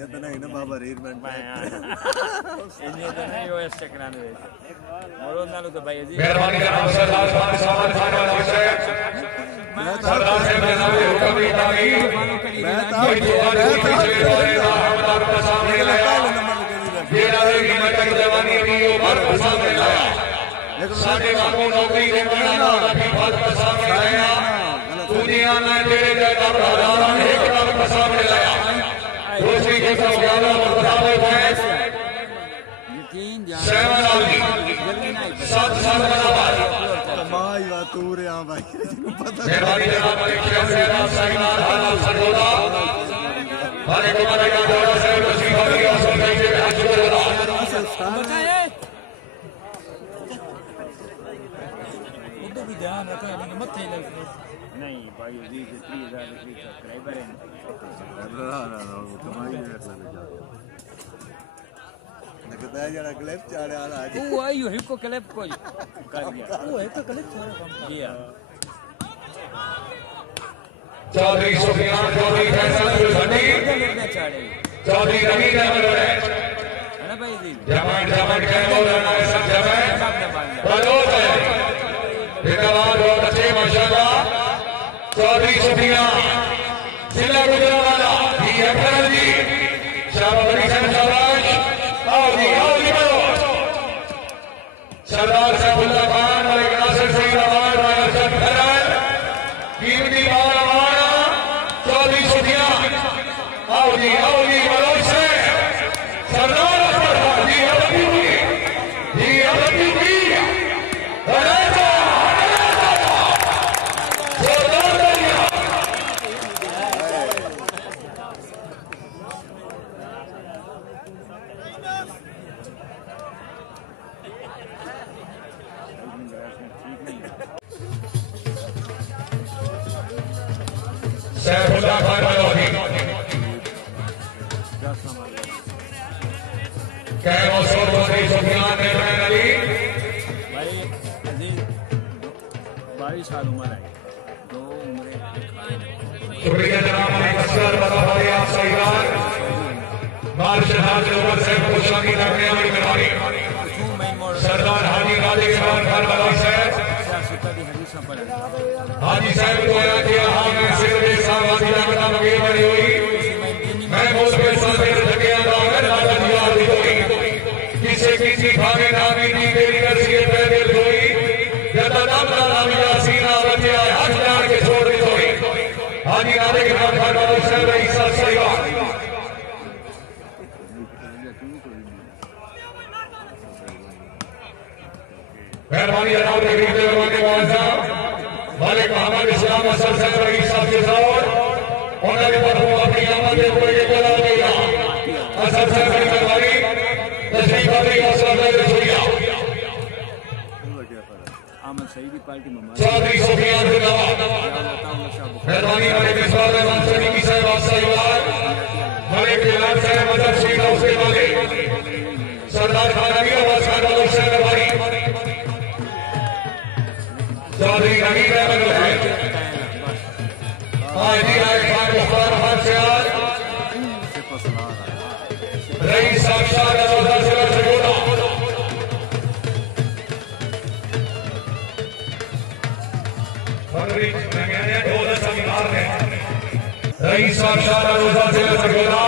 ये तो नहीं ना बाबा रीरमेंट ये तो नहीं हो ऐसे कराने में और नालो तो भाई जी मेहरबानी जनाब सरदार साहब वाला विषय सरदार साहब ने नाम हुक्म नहीं पाई मैं तो सामने लाया ये राजे की मटक जवानी की उम्र को सामने लाया साडे वांगू नौकरी के बनाना अभी बात को सामने लाया दुनिया में तेरे जैसा हजारों एक नाम को सामने लाया दूसरी के सब ज्ञान मुताबिक है यकीन जान सेवन आदमी जल्दी नहीं सात साल बाद कमाई वा तू रे हां भाई पता मेहरबानी जनाब मलिक शहजादा साइनार हाल सरगोदा हमारे कुमार का दौरा से तशरीफ आगे और सुनने के लिए शुक्रिया बताए उधर भी ध्यान रखो लेकिन मत थे नहीं भाई जी 3000 सब्सक्राइबर हैं ना कमाई है लगता है जरा क्लिप चाड़े वाला आज वो आई है को क्लिप को कर गया वो है तो कल सारा काम किया चौधरी सुफियान चौधरी फैसल गुलफनी चाड़े चौधरी नवीन अहमद है ना भाई जी जमान जमान के मौलाना सब जमान बलोच है जिंदाबाद बहुत अच्छे माशाल्लाह चौधरी सुफियान जिला गुजरावाला जी अकबर जी शाबाश शाबाश आओ जी बलोच सरदार साहबुल्लाह खान मलिक नासिर सईदाबाद रायसर फरल कीमती माला चौधरी सुफियान आओ जी बलोच से सरदार अकबर खान जी अभी सैफुल्लाह खान बलौदी क्या मौसम चौधरी सुफियान मेहमान अली भाई अजीज 22 साल उम्र है दो उम्रें शुक्रिया जनाब अली असगर बता आप सईदार सरदार हाजी राजे के बाद कारवाई साहब हाजी साहब को आया किया हमने सिर के साथ हाजी का मगे बड़ी हुई मैं बोल के साथ लगे आंगर राजा दिया हुई किसे किसी भागे नामी दी तेरी नसीहत पैदल हुई जब नाम नाम यासीना बचे हाथ जान के छोड़ दी थोड़ी हाजी राजे के बाद कारवाई साहब ईसा सही बात मेहरबानी जनाब तकरीब करवाने वाला मालिक मोहम्मद इस्लाम असल साहब रईस साहब के साथ उन्होंने तरफों अपनी आमद को लेके बोला गया असल साहब की मेहरबानी तशरीफ आती असल साहब रसूलिया आमद सईदी पार्टी में चौधरी सुफियान जिंदाबाद मेहरबानी मालिक इस्लाम मंसूरी की साहब साहिबान मालिक बिलाल साहब मदद सीधा उसके वाले सरदार खानवी आवाज खान वालों से मेहरबानी चौधरी नवीन अहमद हुसैन आजी राय खान मुख्तार खान सियार रईस साक्षात रोजा जिला सगोदा रईस साक्षात रोजा जिला सगोदा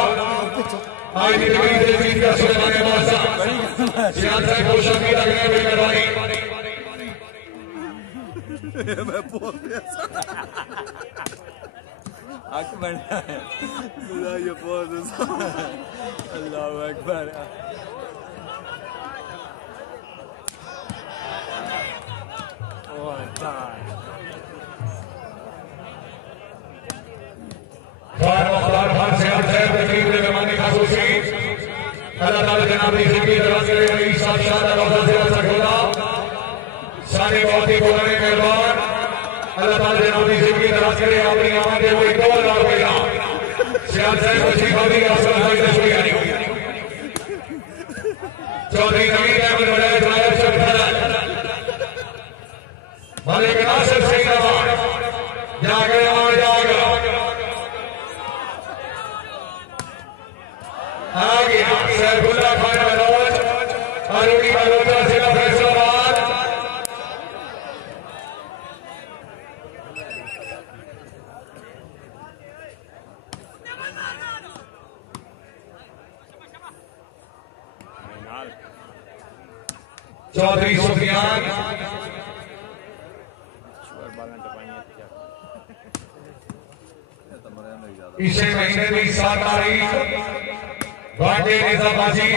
आज की तकरीब का सुलेमान बादशाह सियार साहब को शर्मी रखने में मेहरबानी मैं बोल दिया अकबर ये बोल अल्लाह अकबर खान सियार साहब तकरीब में मेहमानी खासूसी अल्लाह ताला जनाब की जिंदगी दराज करे रईस साक्षात रोजा जिला सगोदा सारे बहुत ही बोलने मेहरबान अल्लाह ताला जनाब की जिंदगी दराज करे अपनी आमद वो 2000 रुपया सियार साहब को शिफादी असल साहब रसूलिया चौधरी नवीन अहमद वड़ैल नायब से फरल मालिक नासिर सैयदाबाद जागे और जागे आ गया सैफुल्लाह खान बलोच अरूणी बलोचा जिला फैसलाबाद चौधरी सुफियान इसे महीने की 7 तारीख बाटे निजाबाजी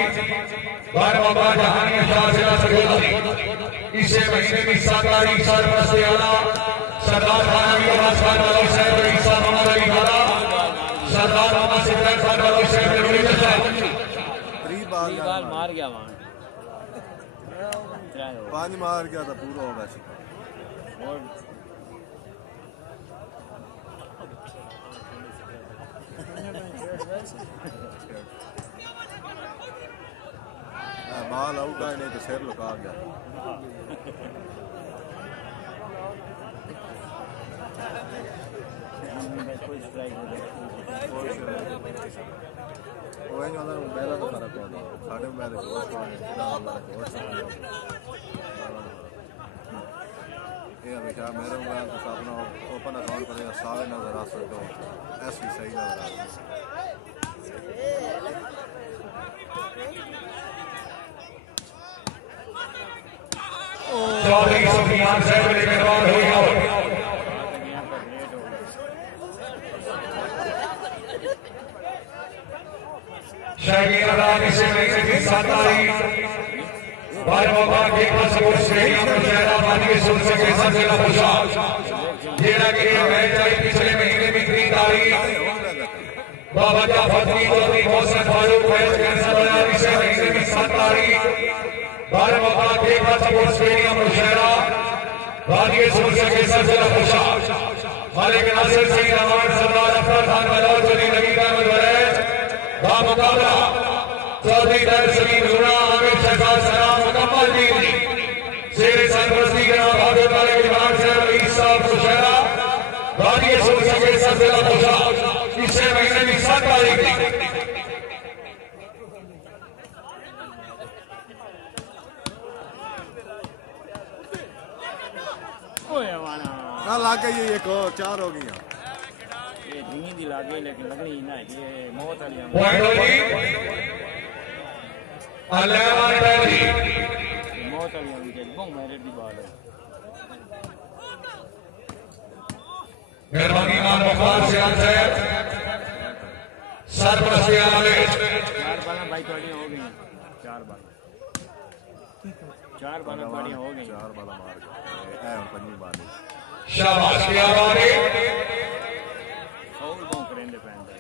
बार बाबा जहानिया शाह जिला सगोदा इसे महीने की 7 तारीख सरपरस्त आला सरदार खानवी आवाज खान वालों साहब रईस मोहम्मद अली खाना सरदार मोहम्मद सिद्दीक खान वालों साहब बार मार गया वहां 5 मार गया था पूरा होगा और बाल आउट आए नहीं तो सिर लुका गया पहला तो फर्क होता साढ़े मेरे ये हमेशा मेरे मोबाइल तो अपना ओपन अकाउंट करेगा सारे नजर आ सकते हो ऐसी सही नजर आ चौधरी सुफियान साहब ने मेहरबान हुई शाहीन राम इसे महीने की 7 तारीख बार बाबा के पासपोर्ट स्टेडियम में शहराबाद के सुन सके जिला पोशाक ये लगे मैच आई पिछले महीने में 3 तारीख बाबा का फतवी चौधरी मोहसन फारूक मैच कैंसिल बना इसे महीने की 7 तारीख बार बाबा के पासपोर्ट स्टेडियम में शहराबाद के सुन सके जिला पोशाक मालिक नासिर सिंह रमान सरदार अख्तर खान बलोच अली नवीन अहमद वड़ैल मुकाबला चौधरी दर सलीम जुड़ा आमिर शहजाद सलाम मुकम्मल टीम शेर सरपरस्ती के नाम बहादुर तालिब इमाम साहब रईस साहब मुशहरा गाड़ी सुन सके जिला पोशाक इसे महीने की 7 तारीख लाग गई है, एक और 4 हो गई। ये धीमी दी लागे लेकिन लगनी ना ये मौत वाली पॉइंट हो जी अल्लाह जी मौत वाली के बहु मेरिट दी बाल है। मेहरबानी मान मुखार से आंसर सरपरस्त आले 4 बाल भाई थोड़ी हो गई 4 बाल 4 बाल थोड़ी हो गई 4 बाल मार गए ए 5वीं बाल शाबाश क्या बात है फाउल बहु करेंदे पैंदे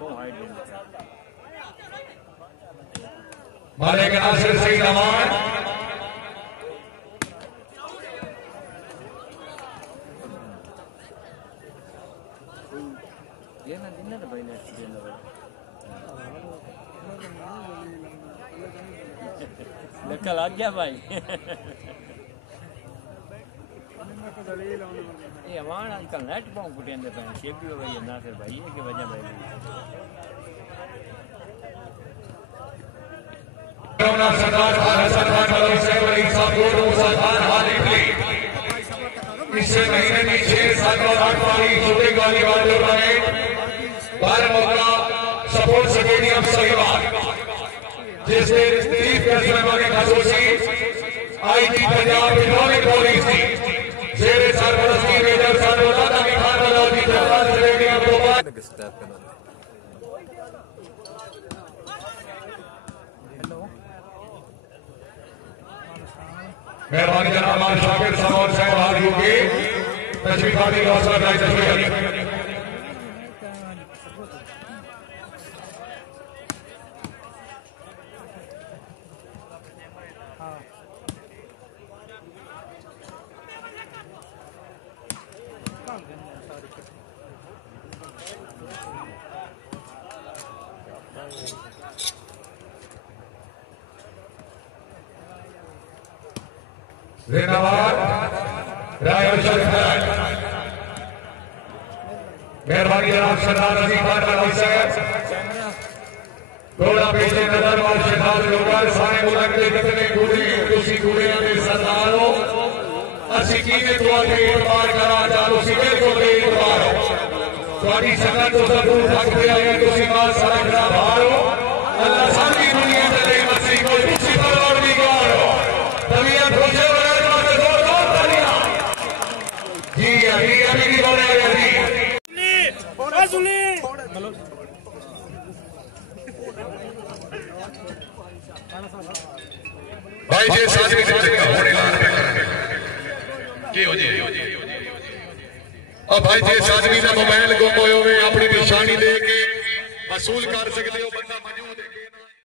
बहु हाइट देंदे मालिक नासिर सही नमान ये ना दिन ना भाई ने देना भाई लड़का लग गया भाई ये हमारा आजकल नेट बहुत फुटेंदे पे शेप भी हो गई है ना फिर भाई ये की वजह भाई करुणा सरदार सरदार वालों से बड़ी साबुत मुसलमान हाली थी इसे महीने में 6, 7 और 8 वाली शूटिंग वाली वालों ने 12 मौका सपोर्ट स्टेडियम सहीवाल जिससे चीफ गेस्ट के खासूसी आईजी पंजाब इकोनॉमिक पॉलिसी शेरे सरपरस्ती मेजर सरवदादा की खान वालों की तरफ स्टेडियम को स्टेप करना मेहरबानी जनाब मान शाकिर साहब और साहब की तशरीफाती हौसला अफजाई तशरीफ जिंदाबाद राय मेहरबानी जनाब सरदार रजी खान वाली साहब थोड़ा पीछे नजर वाल शहजाद लोगार सारे मुल्क के जितने कूड़े तुसी कूड़े के सरदारों असि कीने तुहाडे इतबार करा चालो सी बिल्कुल बेइतबार हो तुहाडी संगत तो जरूर थकते आए तुसी मां सारा खड़ा बाहर हो अल्लाह सारी दुनिया में ले मसी कोई तुसी परवरदिगार हो तबीयत खुशे जी अभी अभी की बोल रहे हैं भाई जी साथ में की हो जी और भाई जी साथ में मोबाइल गुम होए अपनी निशानी दे के वसूल कर सकते हो बंदा